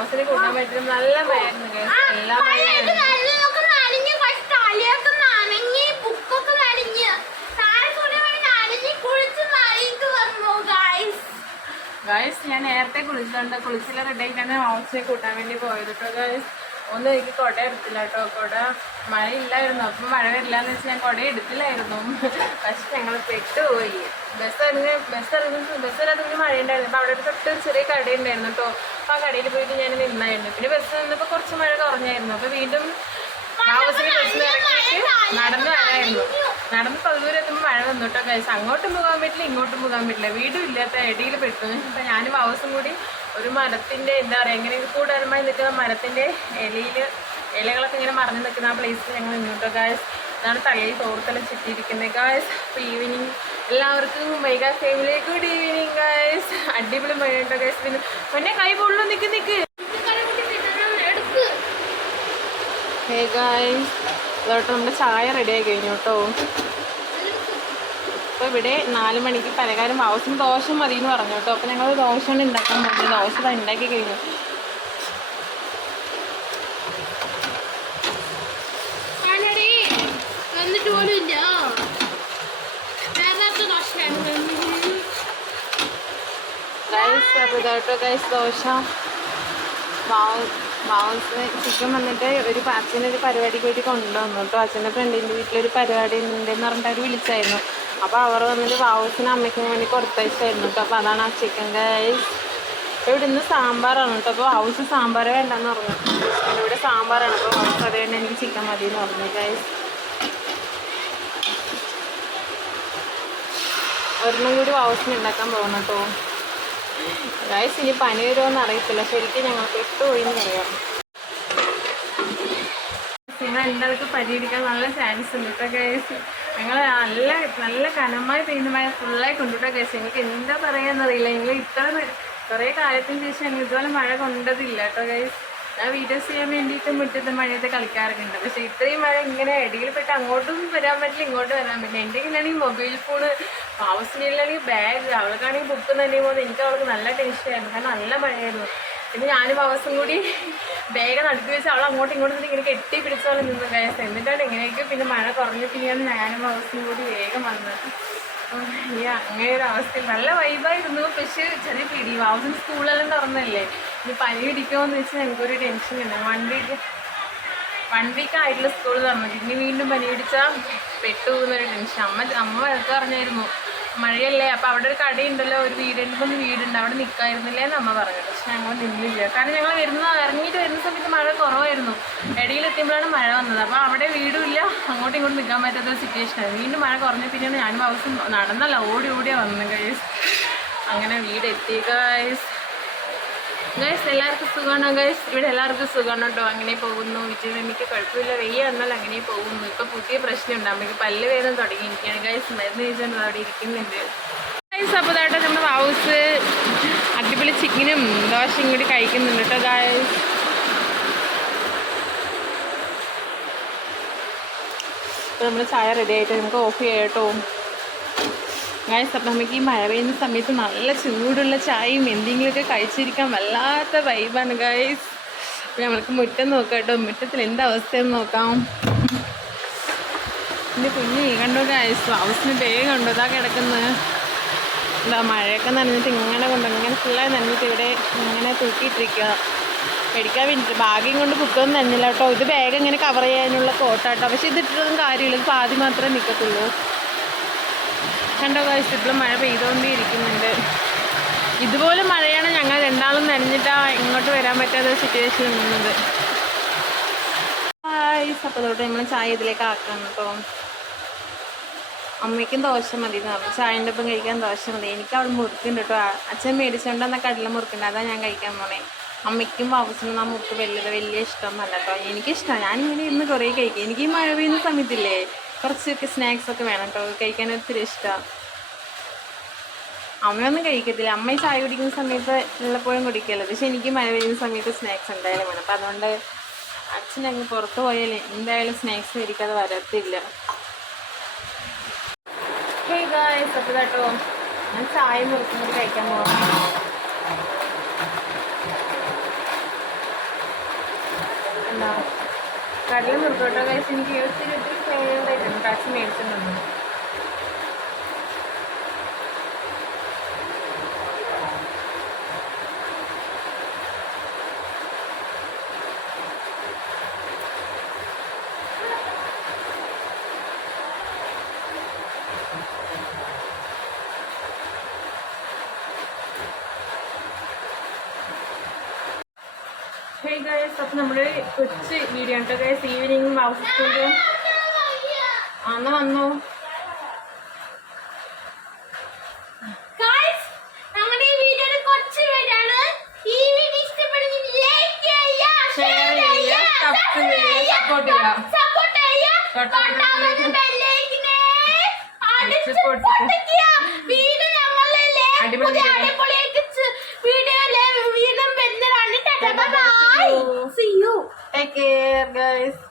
വാവസിനെ കൂട്ടാൻ പറ്റും. നല്ല മഴയായിരുന്നു എല്ലാ മഴയും. ഗായ്സ് ഞാൻ നേരത്തെ കുളിച്ചിട്ടുണ്ട്. കുളിച്ചില്ല റെഡിയായിട്ടാണ് വാവസിനെ കൂട്ടാൻ വേണ്ടി പോയത് കേട്ടോ ഗായ്സ്. ഒന്നും എനിക്ക് കുട എടുത്തില്ല കേട്ടോ. കുട മഴയില്ലായിരുന്നു. അപ്പം മഴ വരില്ലാന്ന് വെച്ചാൽ ഞാൻ കുട എടുത്തില്ലായിരുന്നു. പക്ഷെ ഞങ്ങൾ പെട്ടുപോയി. ബസ്സിനകത്ത് മഴ ഉണ്ടായിരുന്നു. അപ്പം അവിടെ തൊട്ട് ചെറിയ കടയുണ്ടായിരുന്നു കേട്ടോ. അപ്പം ആ കടയിൽ പോയിട്ട് ഞാൻ നിന്നായിരുന്നു. പിന്നെ ബസ് നിന്നപ്പോൾ കുറച്ച് മഴ കുറഞ്ഞായിരുന്നു. അപ്പം വീണ്ടും വാവസിനെ ബസ്സിൽ ഇറക്കിയിട്ട് നടന്ന് വരായിരുന്നു. നടന്ന് പതിവൂരെത്തുമ്പോൾ മഴ വന്നു കേട്ടോ ഗൈസ്. അങ്ങോട്ടും പോകാൻ പറ്റില്ല, ഇങ്ങോട്ടും പോകാൻ പറ്റില്ല. വീടും ഇല്ലാത്ത ഇടയിൽ പെട്ടു. അപ്പം ഞാനും വാവസും കൂടി ഒരു മരത്തിൻ്റെ എന്താ പറയുക ഇങ്ങനെ കൂടാരമായി നിൽക്കുന്ന മരത്തിൻ്റെ ഇലകളൊക്കെ ഇങ്ങനെ മറഞ്ഞു നിൽക്കുന്ന ആ പ്ലേസിൽ ഞങ്ങൾ നിന്നു ഗായ്സ്. അതാണ് തലയിൽ തോർത്തെല്ലാം ചുറ്റിയിരിക്കുന്നത് ഗായ്സ്. അപ്പോൾ ഈവനിങ് എല്ലാവർക്കും mega family good evening guys. അടിപൊളി മഴ കേട്ടോ ഗായ്സ്. പിന്നെ പിന്നെ കൈ പൊള്ളു നിൽക്ക് ഹേ ഗായ്സ്. അതോട്ട് നമ്മുടെ ചായ റെഡിയായി കഴിഞ്ഞു കേട്ടോ. അപ്പോൾ ഇവിടെ 4 മണിക്ക് പലകാരം വാവസിന് ദോശ മതി എന്ന് പറഞ്ഞു കേട്ടോ. അപ്പോൾ ഞങ്ങൾ ദോശ കൊണ്ട് ഉണ്ടാക്കാൻ പോകുന്നത്. ദോശ ഉണ്ടാക്കി കഴിഞ്ഞു. ഇതാട്ടോ ഗൈസ് ദോശ. വാവസ് ചിക്കൻ വന്നിട്ട് അച്ഛനൊരു പരിപാടിക്ക് വേണ്ടി കൊണ്ടുവന്നു കേട്ടോ. അച്ഛൻ്റെ ഫ്രണ്ടിൻ്റെ വീട്ടിലൊരു പരിപാടി ഉണ്ടെന്ന് പറഞ്ഞിട്ട് അവർ വിളിച്ചായിരുന്നു. അപ്പോൾ അവർ വന്നിട്ട് വാവസിനും അമ്മയ്ക്കും വേണ്ടി കൊടുത്തയച്ചായിരുന്നു കേട്ടോ. അപ്പോൾ അതാണ് ആ ചിക്കൻ ഗൈസ്. ഇവിടെ ഇന്ന് സാമ്പാറാണ് കേട്ടോ. അപ്പോൾ വാവസ് സാമ്പാർ വേണ്ടെന്ന് പറഞ്ഞു. ഇവിടെ സാമ്പാറാണ്. അപ്പോൾ വാവസ് അത് വേണ്ട എനിക്ക് ചിക്കൻ മതി എന്ന് പറഞ്ഞു ഗൈസ്. ഒരെണ്ണം കൂടി വാവസിന് ഉണ്ടാക്കാൻ പോകണം കേട്ടോ ഗൈസ്. ഇനി പനി വരുമോയെന്ന് അറിയത്തില്ല. ശരിക്കും ഞങ്ങൾ പെട്ടുപോയി എന്ന് പറയാം. നിങ്ങൾ എല്ലാവർക്കും പരിഹരിക്കാൻ നല്ല ചാൻസ് ഉണ്ട് കേട്ടോ ഗൈസ്. ഞങ്ങൾ നല്ല കനമായി പെയ്യുന്ന മഴ ഫുള്ളായി കൊണ്ടുട്ടോ ഗൈസ്. ഞങ്ങൾക്ക് എന്താ പറയാന്നറിയില്ല. ഞങ്ങൾ ഇത്ര കുറേ കാലത്തിന് ശേഷം ഞങ്ങൾ ഇതുപോലെ മഴ കൊണ്ടതില്ല കേട്ടോ ഗൈസ്. ഞാൻ വീഡിയോസ് ചെയ്യാൻ വേണ്ടിയിട്ട് മുറ്റത്ത് മഴയത്ത് കളിക്കാറൊക്കെ ഉണ്ട്. പക്ഷേ ഇത്രയും മഴ ഇങ്ങനെ ഇടയിൽപ്പെട്ട് അങ്ങോട്ടും വരാൻ പറ്റില്ല, ഇങ്ങോട്ടും വരാൻ പറ്റില്ല. എൻ്റെ കയ്യിലാണെങ്കിൽ മൊബൈൽ ഫോണ്, വാവസിനാണെങ്കിൽ ബാഗ്, അവൾക്കാണെങ്കിൽ ബുക്ക് തന്നെ പോകുന്നത്. എനിക്ക് അവൾക്ക് നല്ല ടെൻഷനായിരുന്നു. കാരണം നല്ല മഴയായിരുന്നു. പിന്നെ ഞാനും വാവസും കൂടി ബാഗ് നടുക്കി വെച്ച് അവൾ അങ്ങോട്ടും ഇങ്ങോട്ടും ഇങ്ങനെ കെട്ടി പിടിച്ചോളം നിന്ന് ഗൈസ്. എന്നിട്ടാണ് ഇങ്ങനെയൊക്കെ പിന്നെ മഴ കുറഞ്ഞു. പിന്നെയാണ് ഞാനും വാവസും കൂടി വേഗം വന്നത്. ഈ അങ്ങനെ ഒരു അവസ്ഥയിൽ നല്ല വൈബായിരുന്നു. പക്ഷെ ചെറിയ പിടി. വാവസിന് സ്കൂളെല്ലാം തുറന്നല്ലേ. ഇനി പനി പിടിക്കുമോയെന്ന് വെച്ചാൽ ഞങ്ങൾക്കൊരു ടെൻഷനുണ്ട്. 1 വീക്ക് ആയിട്ടുള്ള സ്കൂൾ തുറന്നത്. ഇനി വീണ്ടും പനി പിടിച്ചാൽ പെട്ടുപോകുന്നൊരു ടെൻഷൻ. അമ്മ വഴക്ക് പറഞ്ഞായിരുന്നു, മഴയല്ലേ അപ്പോൾ അവിടെ ഒരു കടയുണ്ടല്ലോ, ഒരു വീടുണ്ട്, അവിടെ നിൽക്കായിരുന്നില്ലേ എന്ന് അമ്മ പറഞ്ഞു. പക്ഷെ ഞങ്ങൾ നിന്നില്ല. കാരണം ഞങ്ങൾ ഇറങ്ങിയിട്ട് വരുന്ന സമയത്ത് മഴ കുറവായിരുന്നു. ഇടയിലെത്തിയപ്പോഴാണ് മഴ വന്നത്. അപ്പോൾ അവിടെ വീടുമില്ല, അങ്ങോട്ടും ഇങ്ങോട്ടും നിൽക്കാൻ പറ്റാത്തൊരു സിറ്റുവേഷനായിരുന്നു. വീണ്ടും മഴ കുറഞ്ഞ പിന്നെയാണ് ഞാനും ആവശ്യം നടന്നല്ല ഓടിയാ വന്നത് ഗൈസ്. അങ്ങനെ വീടെത്തി ഗൈസ്. എല്ലാവർക്കും സുഖമാണോ ഗൈസ്? ഇവിടെ എല്ലാവർക്കും സുഖമാണ് കേട്ടോ. അങ്ങനെ പോകുന്നു. വിജയമ്മയ്ക്ക് കുഴപ്പമില്ല, വെയ്യ എന്നാൽ അങ്ങനെ പോകുന്നു. ഇപ്പോൾ പുതിയ പ്രശ്നമുണ്ട്. അമ്മയ്ക്ക് പല്ല് വേദന തുടങ്ങിയിരിക്കുകയാണ് ഗൈസ്. മരുന്ന് കഴിച്ചുകൊണ്ട് അവിടെ ഇരിക്കുന്നുണ്ട് ഗൈസ്. അപ്പോൾ ഇതായിട്ട് നമ്മുടെ ഹൗസ് അടിപൊളി ചിക്കനും ദോശയും കൂടി കഴിക്കുന്നുണ്ട് കേട്ടോ ഗൈസ്. അപ്പോൾ നമ്മൾ ചായ റെഡി ആയിട്ട് നമുക്ക് ഓഫ് ചെയ്യാം കേട്ടോ ഗൈസ്. അപ്പം നമുക്ക് ഈ മഴ പെയ്യുന്ന സമയത്ത് നല്ല ചൂടുള്ള ചായയും എന്തെങ്കിലുമൊക്കെ കഴിച്ചിരിക്കാൻ വല്ലാത്ത വൈബാണ് ഗൈസ്. അപ്പം നമ്മൾക്ക് മുറ്റം നോക്കാം കേട്ടോ. മുറ്റത്തിൽ എന്താ അവസ്ഥയെന്ന് നോക്കാം. എൻ്റെ കുഞ്ഞ് കണ്ടോ ഗൈസ്. ഹൗസിന് വേഗം ഉണ്ടോ ഇതാ കിടക്കുന്നത്. എന്താ മഴയൊക്കെ നനഞ്ഞിട്ട് ഇങ്ങനെ ഫുള്ളായി നനഞ്ഞിട്ട് ഇവിടെ ഇങ്ങനെ തൂക്കിയിട്ടിരിക്കുക. മേടിക്കാൻ വേണ്ടിയിട്ട് ഭാഗ്യം കൊണ്ട് ബുക്കൊന്നും നനഞ്ഞില്ല കേട്ടോ. ഇത് വേഗം ഇങ്ങനെ കവർ ചെയ്യാനുള്ള കോട്ടാട്ടോ. പക്ഷെ ഇതിട്ടൊന്നും കാര്യമില്ല. ഇത് പാതി മാത്രമേ നിൽക്കത്തുള്ളൂ. കണ്ടോ ഗൈസ്, ഇപ്പോഴും മഴ പെയ്തുകൊണ്ടേ ഇരിക്കുന്നുണ്ട്. ഇതുപോലെ മഴയാണ് ഞങ്ങൾ രണ്ടാളും നനഞ്ഞിട്ടാണ് ഇങ്ങോട്ട് വരാൻ പറ്റാത്ത സിറ്റുവേഷനിൽ നിന്നത് ഗൈസ്. അപ്പോൾ തൊട്ട് നമ്മൾ ചായ ഇതിലേക്ക് ആക്കാം കേട്ടോ. അമ്മയ്ക്കും ദോശ മതി എന്ന് പറഞ്ഞു. ചായൻ്റെ ഒപ്പം കഴിക്കാൻ ദോശ മതി. എനിക്ക് അവിടെ മുറുക്കുണ്ട് കേട്ടോ. അച്ഛൻ മേടിച്ചുകൊണ്ടെന്നാൽ കടല മുറുക്കുണ്ട്, അതാണ് ഞാൻ കഴിക്കാൻ പോണേ. അമ്മയ്ക്കും വാവസിനും ആ മുറുക്ക് വലിയ ഇഷ്ടമൊന്നുമല്ല കേട്ടോ. എനിക്കിഷ്ടമാണ്. ഞാനിങ്ങനെ ഇരുന്ന് കുറേ കഴിക്കും. എനിക്ക് ഈ മഴ പെയ്യുന്ന സമയത്തില്ലേ കുറച്ചൊക്കെ സ്നാക്സൊക്കെ വേണം കേട്ടോ. കഴിക്കാൻ ഒത്തിരി ഇഷ്ടമാണ്. അമ്മയൊന്നും കഴിക്കത്തില്ല. അമ്മ ചായ കുടിക്കുന്ന സമയത്ത് എല്ലപ്പോഴും കുടിക്കല്ലോ. പക്ഷെ എനിക്ക് മഴ പെയ്യുന്ന സമയത്ത് സ്നാക്സ് എന്തായാലും വേണം. അപ്പം അതുകൊണ്ട് അച്ഛനങ്ങ് പുറത്ത് പോയാൽ എന്തായാലും സ്നാക്സ് മേടിക്കാതെ വരത്തില്ല. അപ്പോൾ കേട്ടോ ഞാൻ ചായ മുറുക്കുന്നത് കഴിക്കാൻ പോകാം. കണ്ടോ കടല നിർത്തോട്ടോ കഴിച്ച് എനിക്ക് ഒത്തിരി ഫേവറേറ്റ് ആണ് കച്ച് മേടിച്ചിട്ടുണ്ട്. ഹേ ഗൈസ്, അപ്പം നമ്മുടെ കൊച്ചു വീഡിയോ ഉണ്ട് ഗൈസ്. ഈവനിങ് വാസിച്ചുകൊണ്ട് അന്ന് വന്നു. See you. Take care, guys.